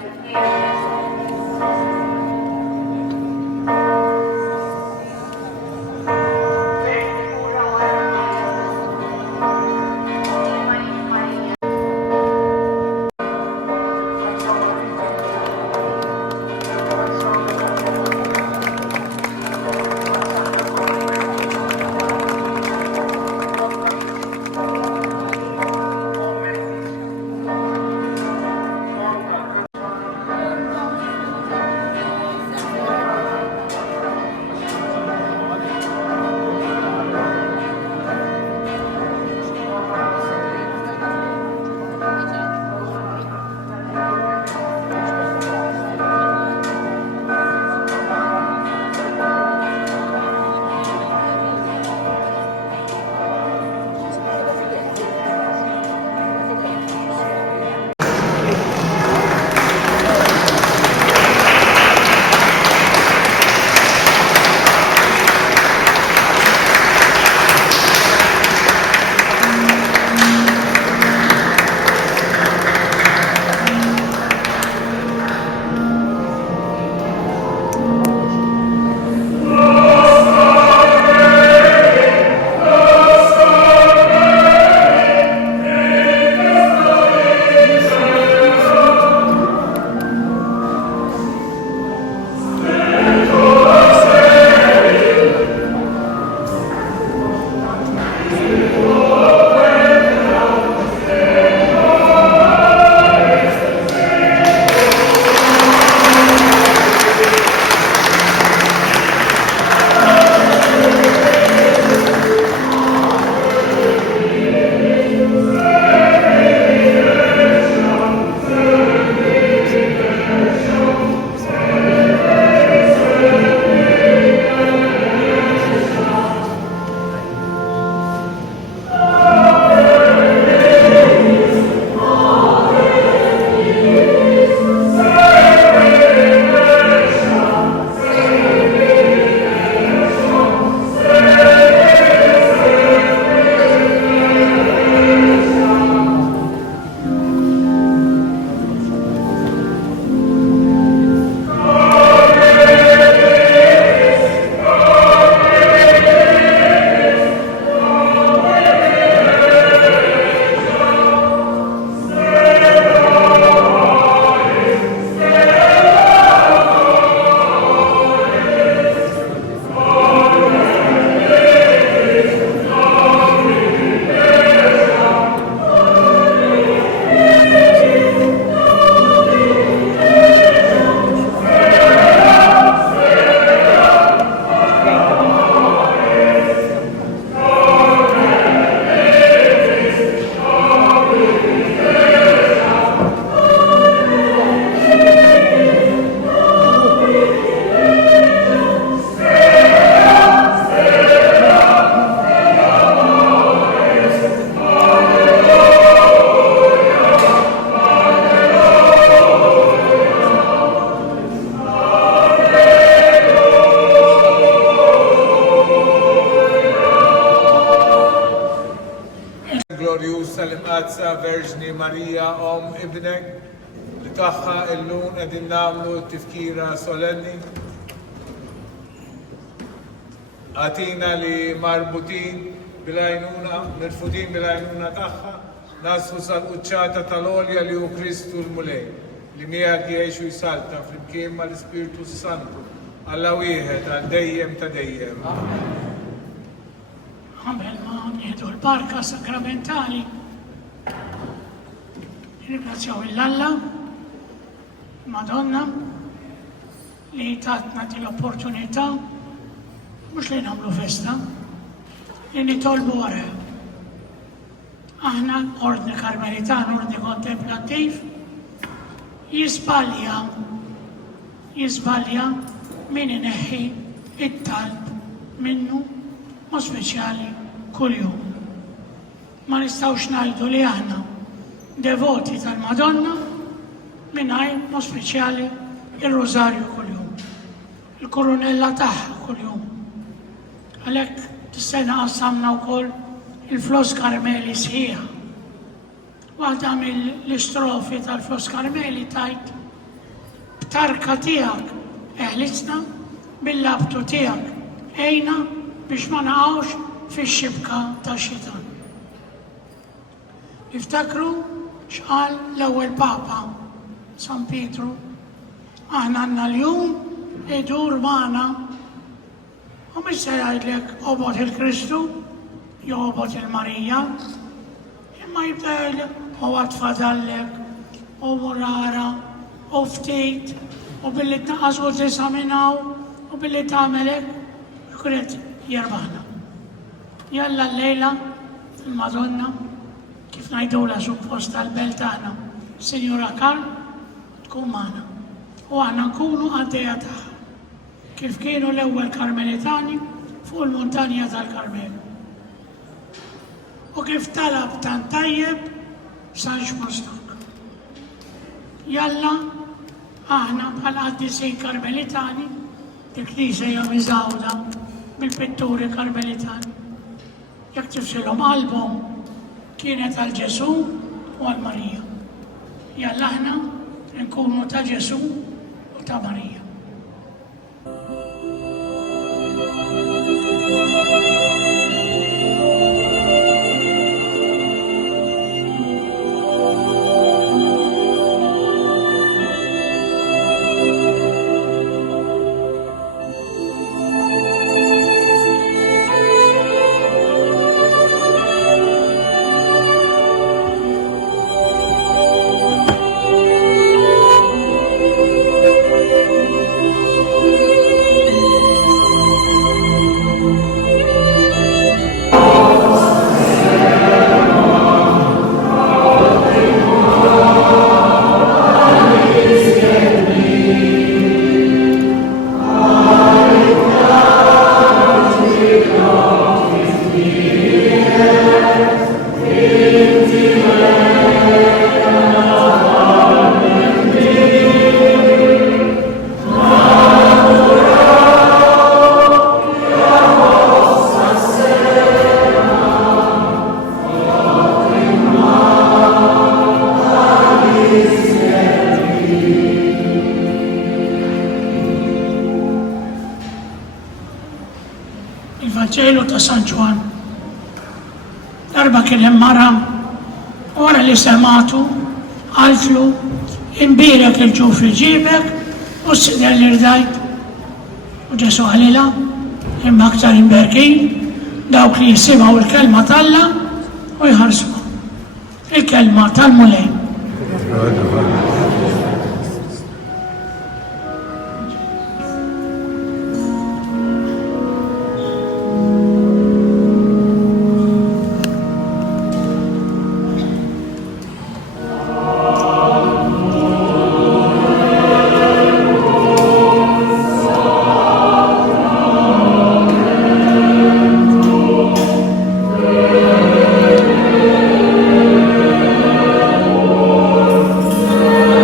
القدسة فيرجني ماريا أم ابنك لتوخى اللون قدم نعملوا التفكير سولني آتينا لمربوطين بالعينونة مرفوضين بالعينونة تخا ناس وصل قدشاتة تلوليا ليو كريستو المولي لمياه يعيشوا يسالتا في الكيمة الاسبيرتو السانتو الله ويهد ديم تديم Qabel ma nieħdu l-barka sakramentali, ringrazzjaw il-Alla, Madonna, li tatna di l-opportunità, mux li namlu festa, li nitolbu għara. Aħna, ordni karmelitan, ordni kontemplativ, jizbalja min ineħħi it-talb minnu ma speċjali kull jum. Ma nistawx ngħidu li aħna devoti tal-Madonna mingħajr ma speċjali il-Rożarju kull jum, il-Kurunella tagħha kull jum. Għalhekk tistgħu qassamna wkoll il-Flos Karmeli sħiħa. Waħda mill-istrofi tal-Flos Karmeli tajt tarka tijak eħlisna, bil-labtu tijak ejna biex ma naqawx fi xibka ta' xitan. Iftakru xqal l-ewwel Papa, San Pietru, aħna għandna l-jum idur magħna u mhux se jgħidlek obod il-Kristu jew obod il-Marija, imma jibda jgħidlek u għatfadallek u murara u ftit u billi tnaqqas u tisaminaw u billi tagħmelek kuret jerbaħna. Jalla l-lejla il-Madonna kif ngħidula suppost tal-belt tagħna, Sinjura Karm tkun magħna u aħna nkunu għaddejja tagħha kif kienu l-ewwel Karmelitani fuq il-Muntanja tal-Karmelu. U kif talab tant tajjeb San Xmostok. Jalla aħna bħal qaddisin Karmelitani dik knisja hija miżawda bil-pitturi Karmelitani. Jekk tifsilhom qalbhom kienet għal Ġesu u għal Marija. Jalla aħna nkunu ta' Ġesu u ta' Marija. Il-Vangelo ta' San Ġwan. Darba kellem mara wara li sematu għaltlu imbirek il-ġuf li ġibek u s-sider li rdajt. U Ġesu għalila imma aktar imberkin dawk li jisimaw il-kelma talla u jħarsu il-kelma tal-mulej.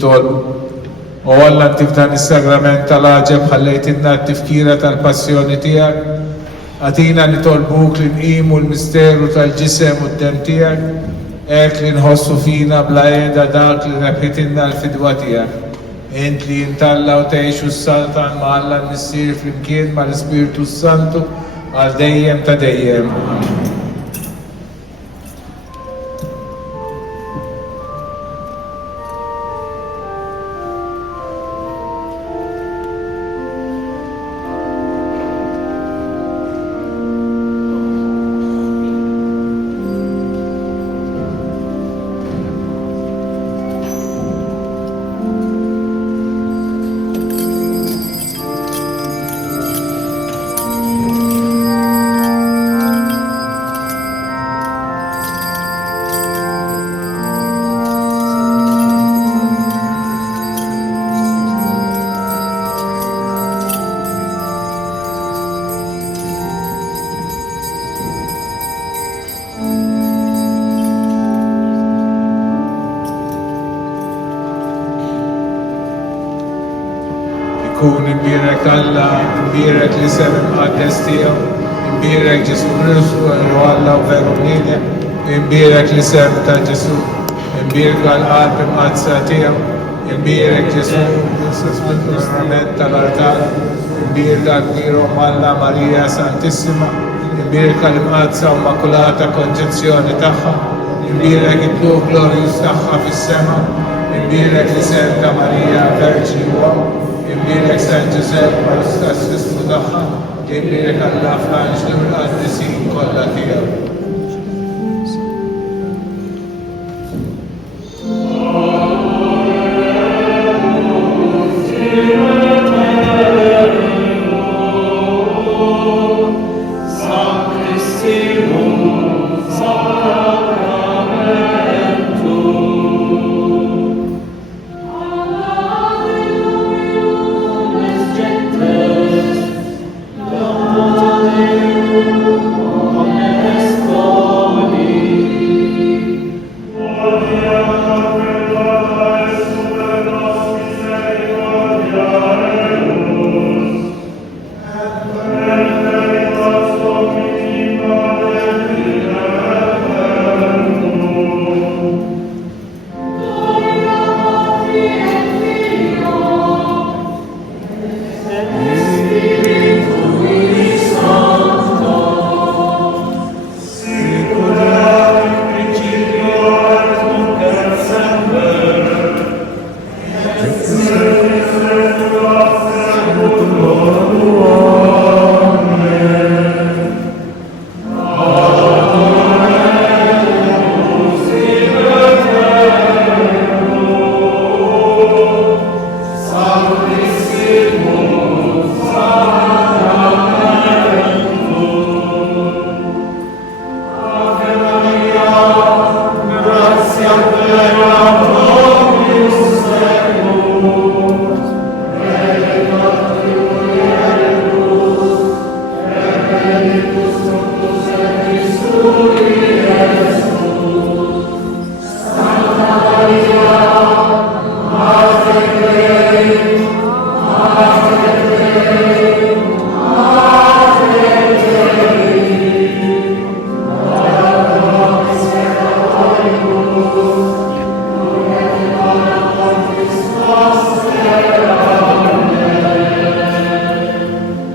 jitolbu. U Alla ntik dan is-sagrament tal-aġeb ħallejtilna t-tifkira tal-passjoni tiegħek. Għatina nitolbuk li nqimu l-misteru tal-ġisem u d-dem tiegħek, hekk li nħossu fina bla qiegħda dak li rebħitilna l-fidwa tiegħek. Int li jintalla u tgħixu s-saltan ma' Alla n-Nissier flimkien mal-Ispiritu Santu għal dejjem ta' dejjem. Kun imbirek Alla, imbirek li sem imqaddes tiegħu, imbirek Ġesu Kristu u Alla u veru bniedem, imbirek li sem ta' Ġesu, imbirek għal-qalb imqadsa tiegħu, imbirek Ġesu bil-sakrament tal-altar, imbirek għal-kbira Alla Marija Santissima, imbirek għal-imqadsa u makulata konċezzjoni tagħha, imbirek il-Blu Glorius tagħha fis-sema, imbirek li sem ta' Marija Verġi uomo, imbirek San Giuseppe mal-istasismu tagħha, imbirek Alla fl-anġli u l-qaddisin kollha tiegħu. Amen.